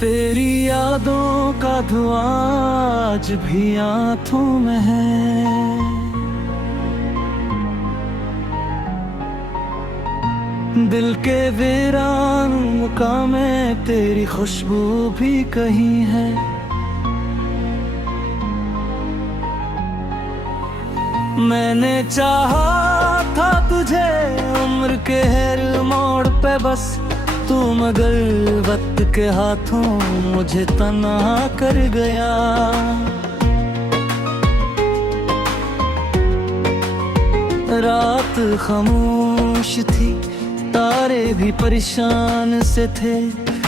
तेरी यादों का धुआं आज भी आंखों में है। दिल के वीरान मुकामें तेरी खुशबू भी कहीं है। मैंने चाहा था तुझे उम्र के हर मोड़ पे बस, तू मगर वक्त के हाथों मुझे तन्हा कर गया। रात खामोश थी, तारे भी परेशान से थे,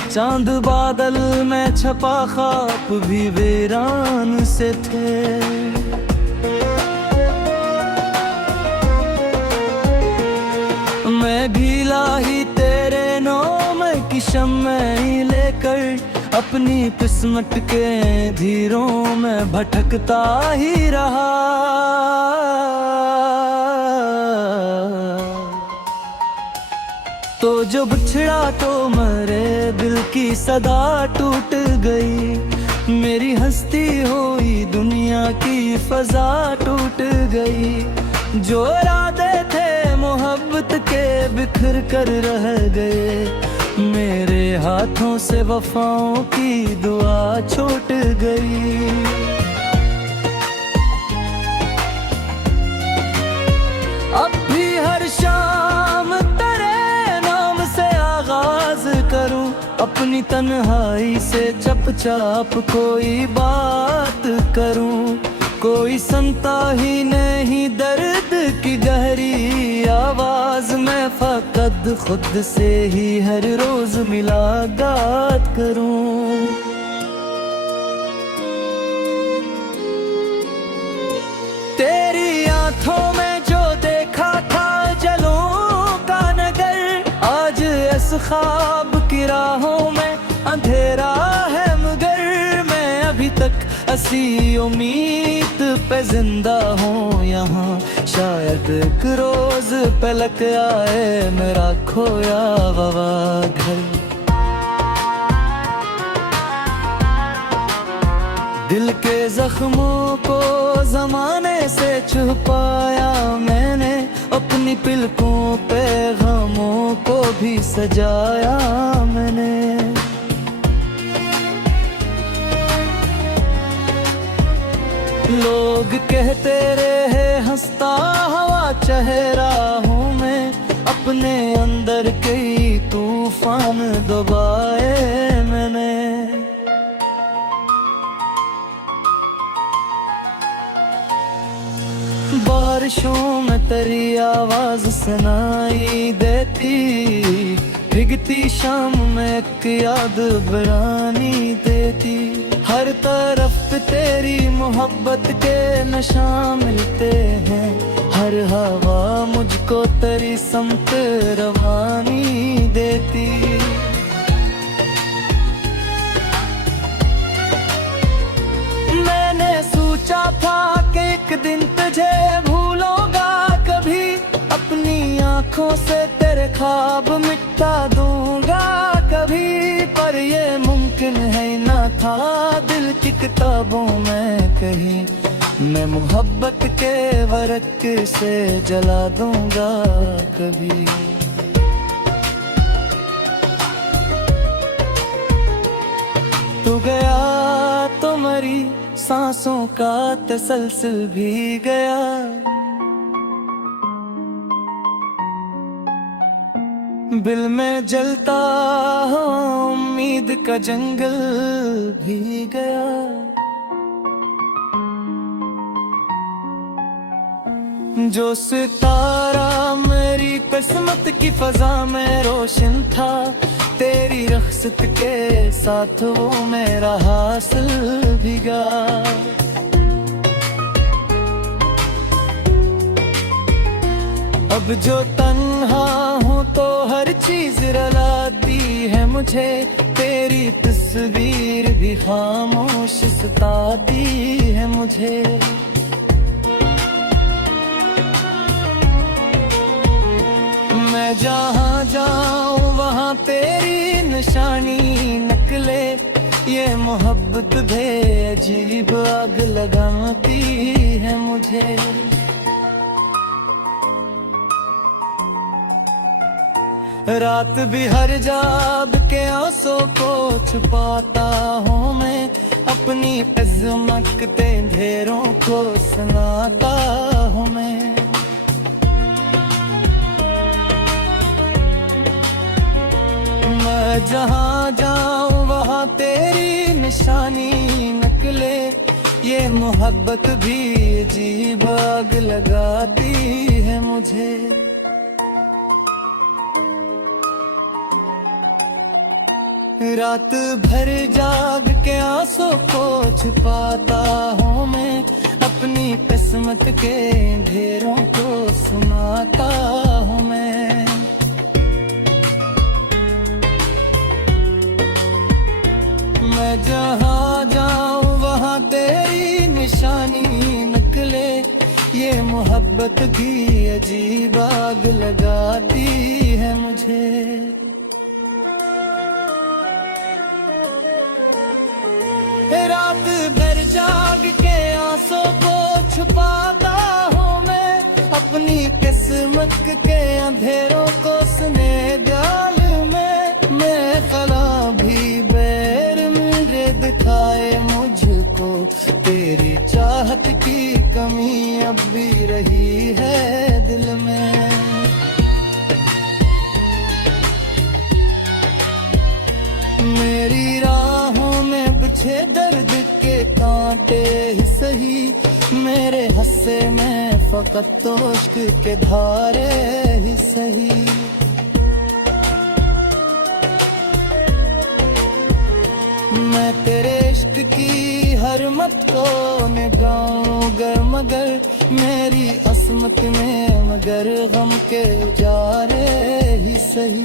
चांद बादल में छपा ख्वाब भी वीरान से थे। मैं गीला ही तेरे नाम की शम्में लेकर अपनी किस्मत के धीरों में भटकता ही रहा। तो जो बिछड़ा तो मेरे दिल की सदा टूट गई, मेरी हस्ती हुई दुनिया की फजा टूट गई। जो इरादे थे मोहब्बत के बिखर कर रह गए, मेरे हाथों से वफाओं की दुआ छूट गई। अब भी हर शाम तेरे नाम से आगाज करूं, अपनी तन्हाई से चुपचाप कोई बात करूं। कोई सुनता ही नहीं दर्द की गहरी आवाज, मैं फकत खुद से ही हर रोज मुलाकात करूं। तेरी आंखों में जो देखा था जलों का नगर, आज इस ख्वाब की राहों में अंधेरा है मगर मैं अभी तक हसी उम्मीद पे जिंदा हूँ यहाँ। शायद एक रोज पलक आए मेरा खोया हुआ घर। दिल के जख्मों को जमाने से छुपाया मैंने, अपनी पलकों पे गमों को भी सजाया मैंने। लोग कहते रहे हंसता हुआ चेहरा हूँ मैं, अपने अंदर कई तूफान दबाए मैंने। बारिशों में तेरी आवाज सुनाई देती, भीगती शाम में एक याद बरानी देती। हर तरफ तेरी मोहब्बत के नशा मिलते हैं, हर हवा मुझको तेरी समत रवानी देती। मैंने सोचा था कि एक दिन तुझे भूलूंगा कभी, अपनी आंखों से तेरे ख्वाब मिटा दूंगा कभी। पर ये मुमकिन है ना था दिल की किताबों में कहीं, मैं मोहब्बत के वर्क से जला दूंगा कभी। तू गया तो मरी सांसों का तसलसल भी गया, दिल में जलता उम्मीद का जंगल भी गया। जो सितारा मेरी किस्मत की फजा में रोशन था, तेरी रख्सत के साथ वो मेरा हासिल भीगा। अब जो तन्हा हूँ तो हर चीज रुलाती है मुझे, तेरी तस्वीर भी खामोश सताती है मुझे। मैं जहाँ जाऊँ वहाँ तेरी निशानी निकले, मोहब्बत भी अजीब आग लगाती है मुझे। रात भी हर जाग के आंसू को छुपाता हूँ मैं, अपनी अज़मत अंधेरों को सुनाता हूँ मैं। मैं जहाँ जाऊँ वहाँ तेरी निशानी निकले, ये मोहब्बत भी अजीब आग लगाती है मुझे। रात भर जाग के आंसू को छुपाता हूँ मैं, अपनी किस्मत के ढेरों को सुनाता हूँ मैं। मैं जहाँ जाऊँ वहाँ तेरी निशानी निकले, ये मोहब्बत भी अजीब आग लगाती है मुझे। रात भर जाग के आंसू को छुपाता हूँ मैं, अपनी किस्मत के अंधेरों को सुने जाल में। मैं खला भी बैर मेरे दिखाए मुझको, तेरी चाहत की कमी अब भी रही है दिल में। मेरी राहों में बिछे दर्द के कांटे ही सही, मेरे हस्से में फकत तो इश्क के धारे ही सही। मैं तेरे इश्क की हर मत को निगाऊंगा, मगर मेरी असमत में मगर गम के उजारे ही सही।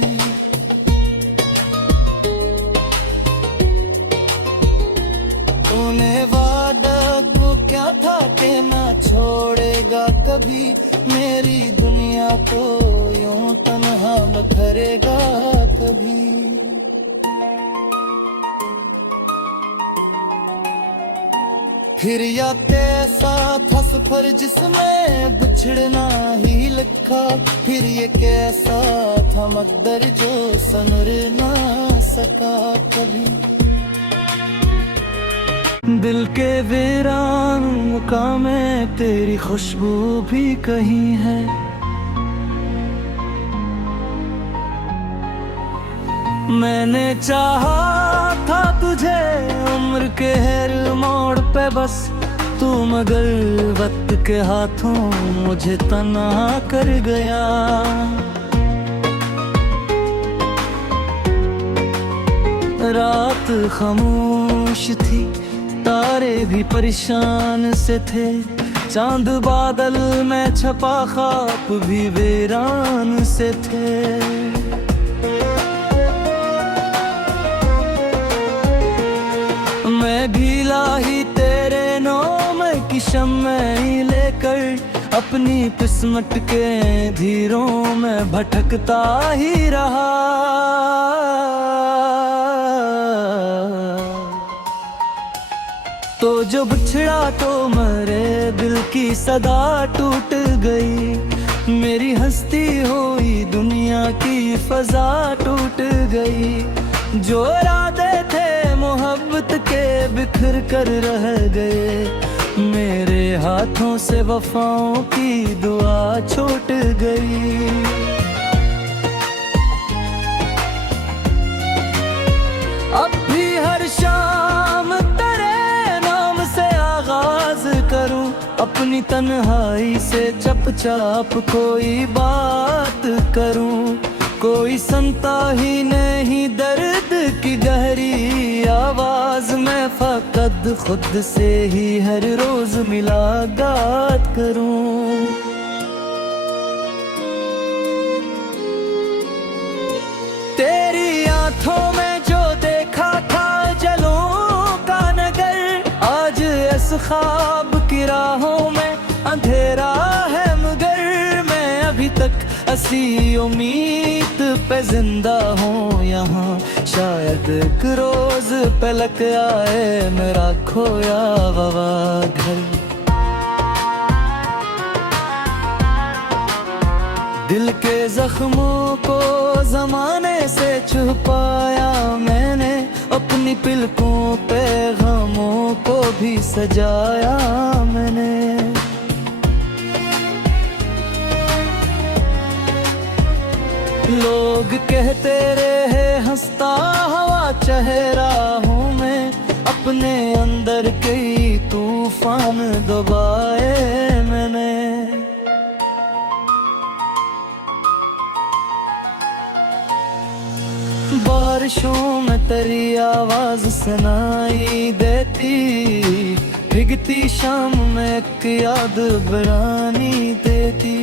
तूने वादा को क्या था कि ना छोड़ेगा कभी, मेरी दुनिया को यूं तन्हा न करेगा कभी। फिर या कैसा था सफर जिसमें बिछड़ना ही लिखा, फिर ये कैसा था मकदर जो संवर ना सका कभी। दिल के वीरान मुकाम में तेरी खुशबू भी कहीं है। मैंने चाहा था तुझे उम्र के हर मोड़ पे बस, तू मगर वक्त के हाथों मुझे तन्हा कर गया। रात खामोश थी, तारे भी परेशान से थे, चांद बादल में छपा ख्वाब भी वीरान से थे। मैं भी लाही तेरे नाम की शम्में लेकर, अपनी किस्मत के धीरों में भटकता ही रहा। तो जो बिछड़ा तो मरे दिल की सदा टूट गई, मेरी हस्ती हुई दुनिया की फजा टूट गई। जो इरादे थे मोहब्बत के बिखर कर रह गए, मेरे हाथों से वफाओं की दुआ छूट गई। अब भी हर शाम करूं, अपनी तन्हाई से चुपचाप कोई बात करूं। कोई सुनता ही नहीं दर्द की गहरी आवाज में, फकत खुद से ही हर रोज मुलाकात करूं। तेरी आंखों में जो देखा था जलों का नगर, आज इस ख्वाब की राहों में अंधेरा है मगर मैं अभी तक हंसी उम्मीद पे जिंदा हूँ यहाँ, शायद एक रोज पलक आए मेरा खोया हुआ घर। दिल के जख्मों को जमाने से छुपाया मैंने, अपनी पलकों पे गमों को भी सजाया मैंने। लोग कहते रहे हंसता हुआ चेहरा हूँ मैं, अपने अंदर कई तूफान दबाए मैंने। बारिशों में तेरी आवाज सुनाई देती, भीगती शाम में एक याद बरानी देती।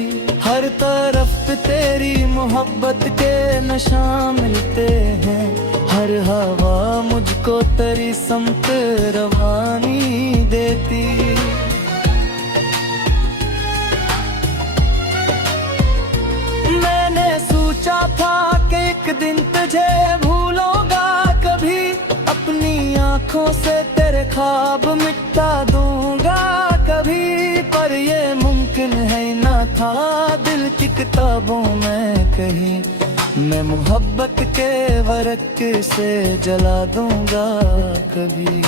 हर तरफ तेरी मोहब्बत के नशा मिलते हैं, हर हवा मुझको तेरी समत रवानी देती। मैंने सोचा था कि एक दिन तुझे भूलूंगा कभी, अपनी आंखों से तेरे ख्वाब मिटा दूंगा कभी। पर ये मुमकिन है ना था दिल की किताबों में कहीं, मैं मोहब्बत के वर्क से जला दूंगा कभी।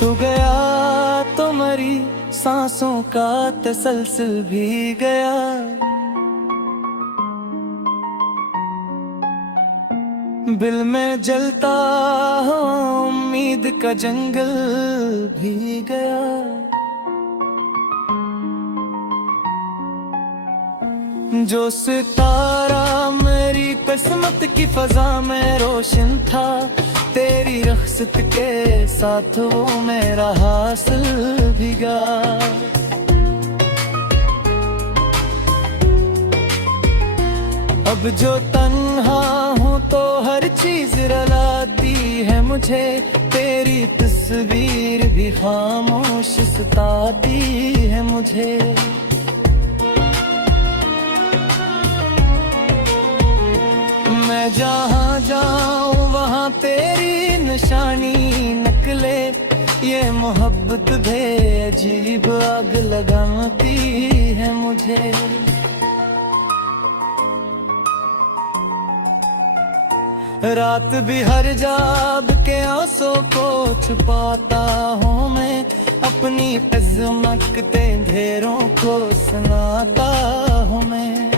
तू गया तो मरी सांसों का तसलसल भी गया, दिल में जलता उम्मीद का जंगल भी गया। जो सितारा मेरी किस्मत की फजा में रोशन था, तेरी रख्सत के साथ वो मेरा हासिल भीगा। अब जो तन्हा हूँ तो हर चीज रुलाती है मुझे, तेरी तस्वीर भी खामोश सताती है मुझे। मैं जहाँ जाऊँ वहाँ तेरी निशानी निकले, ये मोहब्बत भी अजीब आग लगाती है मुझे। रात भी हर जाग के आंसू को छुपाता हूँ मैं, अपनी अज़मत ढेरों को सुनाता हूँ मैं।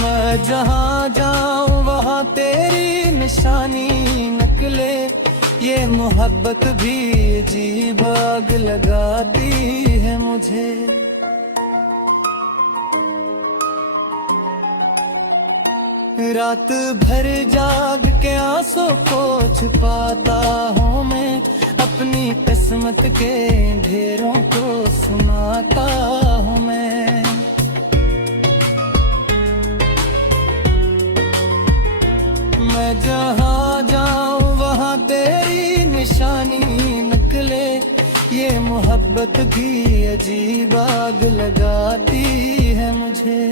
मैं जहाँ जाऊँ वहाँ तेरी निशानी निकले, ये मोहब्बत भी अजीब आग लगाती है मुझे। रात भर जाग के आंसू को छुपाता हूँ मैं, अपनी किस्मत के ढेरों को सुनाता हूँ मैं। मैं जहाँ जाऊँ वहाँ तेरी निशानी निकले, ये मोहब्बत भी अजीब आग लगाती है मुझे।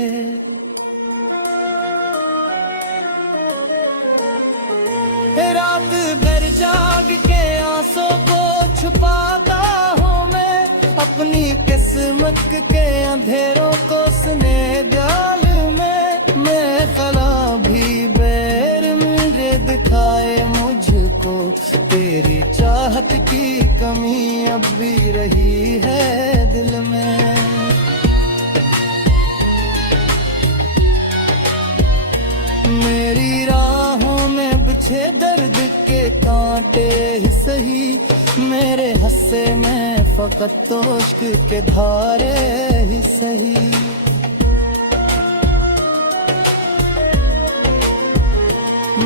रात भर जाग के आंसू को छुपाता हूँ मैं, अपनी किस्मत के अंधेरों को सुने जाल में। मैं खला भी बैर मेरे दिखाए मुझको, तेरी चाहत की कमी अब भी रही है दिल में। मेरी राहों में बिछे दर्द के कांटे ही सही, मेरे हस्से में फकत तो इश्क के धारे ही सही।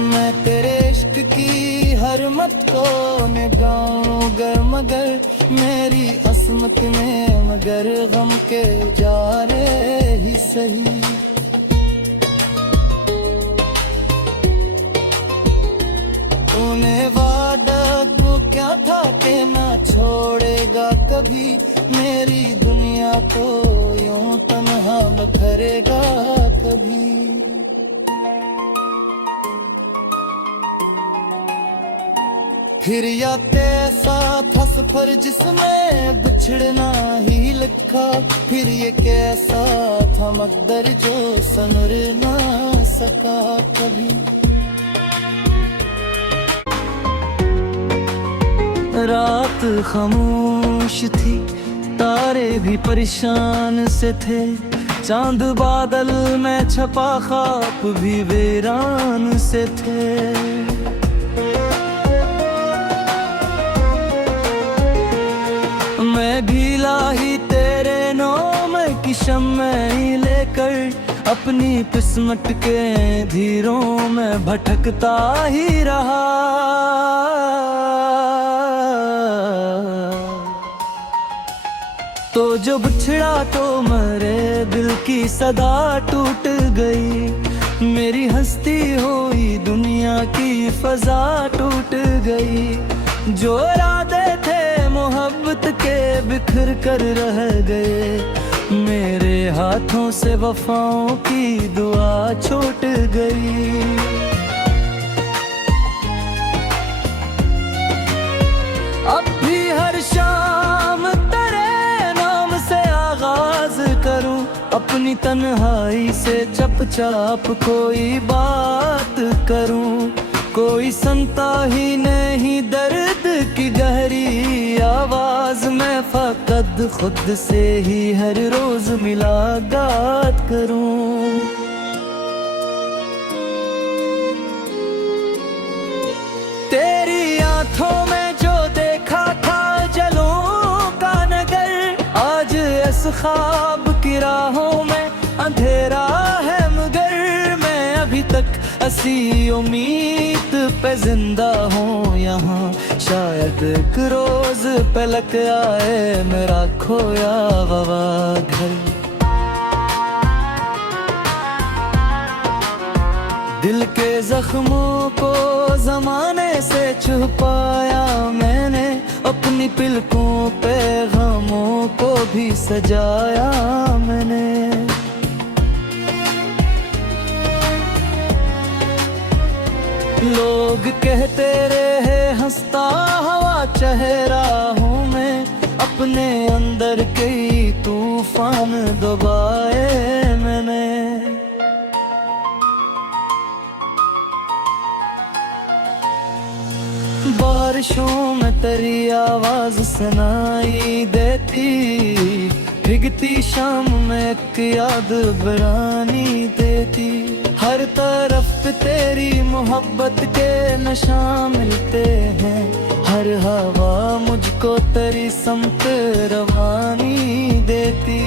मैं तेरे इश्क की हर मत को निगाऊंगा मगर, मेरी असमत में मगर गम के उजारे ही सही। तूने वादा के ना छोड़ेगा कभी, मेरी दुनिया को यूं तन्हा बखेरेगा कभी। फिर या कैसा था सफर जिसमें बिछड़ना ही लिखा, फिर ये कैसा था मकदर जो संवर ना सका कभी। रात खामोश थी, तारे भी परेशान से थे, चांद बादल में छपा ख्वाब भी वीरान से थे। मैं भीला ही तेरे नाम की शम्में लेकर, अपनी किस्मत के धीरों में भटकता ही रहा। तो जो बिछड़ा तो मेरे दिल की सदा टूट गई, मेरी हस्ती हुई दुनिया की फजा टूट गई। जो इरादे थे मोहब्बत के बिखर कर रह गए, मेरे हाथों से वफाओं की दुआ छूट गई। अब भी हर शाम तेरे नाम से आगाज करूं, अपनी तन्हाई से चुपचाप कोई बात करूं। कोई सुनता ही नहीं दर्द की गहरी आवाज, मैं फकत खुद से ही हर रोज मुलाकात करूं। तेरी आंखों में जो देखा था जलों का नगर, आज इस ख्वाब की राहों में अंधेरा है मगर। मैं अभी तक ऐसी उम्मीद पे जिंदा हूँ यहाँ, शायद एक रोज पलक आए मेरा खोया हुआ घर। दिल के जख्मों को जमाने से छुपाया मैंने, अपनी पलकों पे गमों को भी सजाया मैंने। लोग कहते रहे हंसता हुआ चेहरा हूँ मैं, अपने अंदर कई तूफान दबाए मैंने। बारिशों में तेरी आवाज सुनाई देती, भीगती शाम में एक याद बरानी देती। हर तरफ पे तेरी मोहब्बत के नशा मिलते हैं, हर हवा मुझको तेरी समत रवानी देती।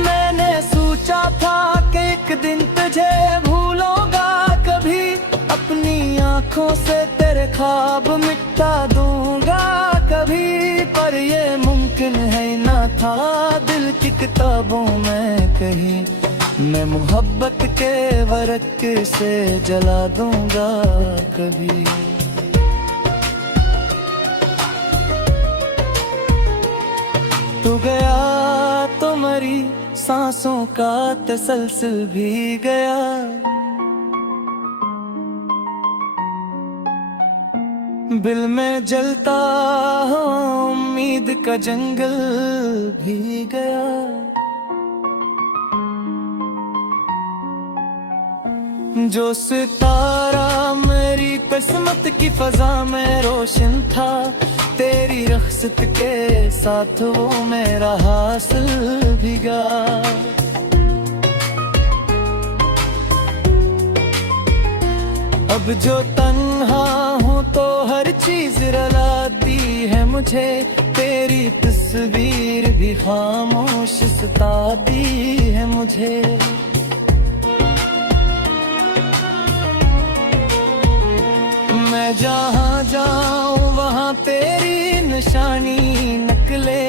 मैंने सोचा था कि एक दिन तुझे भूलूंगा कभी, अपनी आंखों से तेरे ख्वाब मिटा दूंगा कभी। पर ये मुमकिन है ना था, दिल की किताबों में कहीं मैं मोहब्बत के वर्क से जला दूंगा कभी। तू गया तो मरी सांसों का तसलसल भी गया, दिल में जलता उम्मीद का जंगल भी गया। जो सितारा मेरी किस्मत की फजा में रोशन था, तेरी रख्सत के साथ वो मेरा हासिल भीगा। अब जो तन्हा हूँ तो हर चीज रुलाती है मुझे, तेरी तस्वीर भी खामोश सताती है मुझे। मैं जहाँ जाऊँ वहाँ तेरी निशानी निकले,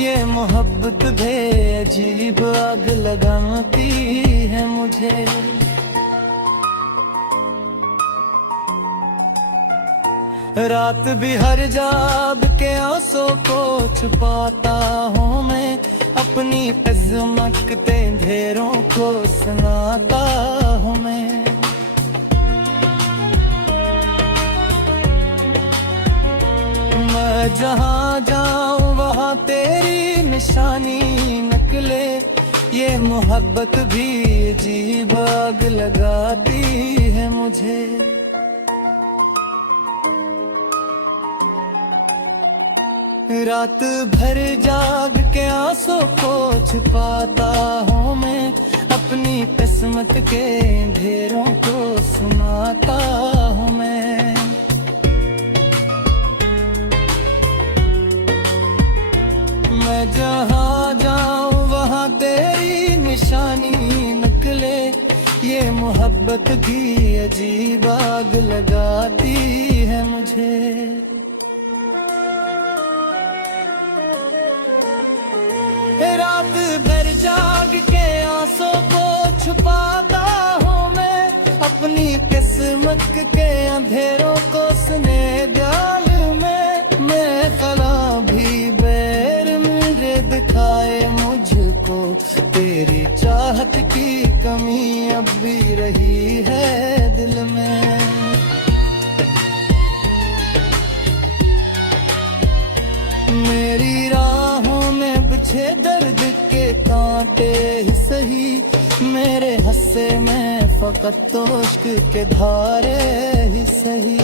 ये मोहब्बत भी अजीब आग लगाती है मुझे। रात भी हर जाग के आंसू को छुपाता हूँ मैं, अपनी अज़मत ढेरों को सुनाता हूँ मैं। मैं जहाँ जाऊँ वहाँ तेरी निशानी निकले, ये मोहब्बत भी अजीब आग लगाती है मुझे। रात भर जाग के आंसू को छुपाता हूँ मैं, अपनी किस्मत के ढेरों को सुनाता हूँ मैं। मैं जहाँ जाऊँ वहाँ तेरी निशानी निकले, ये मोहब्बत भी अजीब आग लगाती है मुझे। रात भर जाग के आंसू को छुपाता हूँ मैं, अपनी किस्मत के अंधेरों को सुने जाल में। मैं खला भी बैर मेरे दिखाए मुझको, तेरी चाहत की कमी अब भी रही है दिल में। मेरी राहों में बिछे दर्द के कांटे ही सही, मेरे हस्से में फकत तो इश्क के धारे ही सही।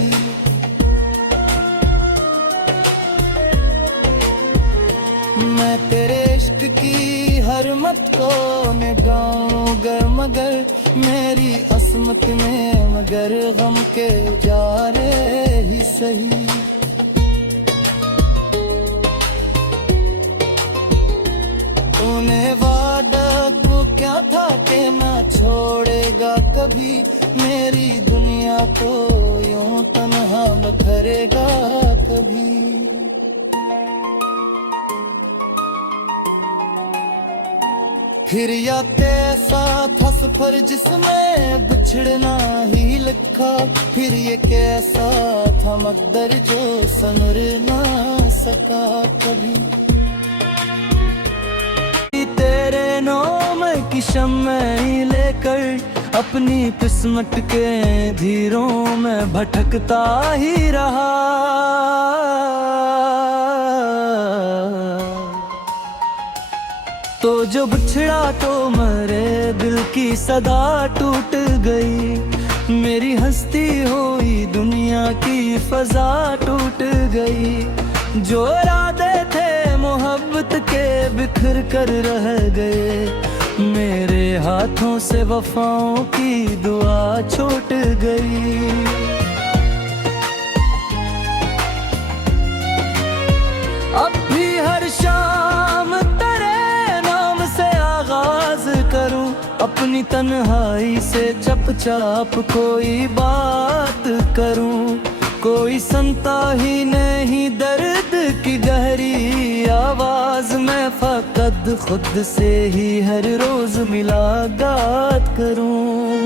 मैं तेरे इश्क की हर मत को निगाऊंगा, मगर मेरी अस्मत में मगर गम के उजारे ही सही। तूने वादा को क्या था कि ना छोड़ेगा कभी, मेरी दुनिया को यूं तन्हा न करेगा कभी। फिर या कैसा था सफर जिसमें बिछड़ना ही लिखा, फिर ये कैसा था मकदर जो संवर ना सका कभी। तेरे नाम की शम्में लेकर अपनी किस्मत के धीरों में भटकता ही रहा। तो जो बिछड़ा तो मरे दिल की सदा टूट गई, मेरी हस्ती हुई दुनिया की फजा टूट गई। जो इरादे थे मोहब्बत के बिखर कर रह गए, मेरे हाथों से वफाओं की दुआ छूट गई। अब भी हर शाम तेरे नाम से आगाज करूं, अपनी तन्हाई से चुपचाप कोई बात करूं। कोई सुनता ही नहीं दर्द की गहरी आवाज, मैं फकत खुद से ही हर रोज मुलाकात करूं।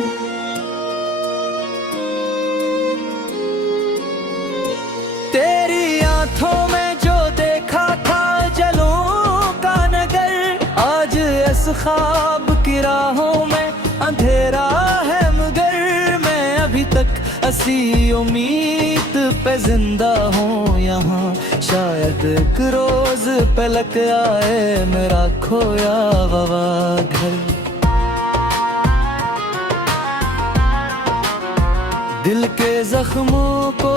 तेरी आंखों में जो देखा था जलों का नगर, आज इस ख्वाब की राहों में अंधेरा है मगर। मैं अभी तक असी उम्मीद पे जिंदा हूँ यहाँ, शायद एक रोज पलक आए मेरा खोया हुआ घर। दिल के जख्मों को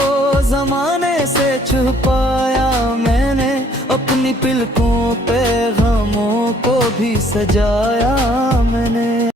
जमाने से छुपाया मैंने, अपनी पलकों पे गमों को भी सजाया मैंने।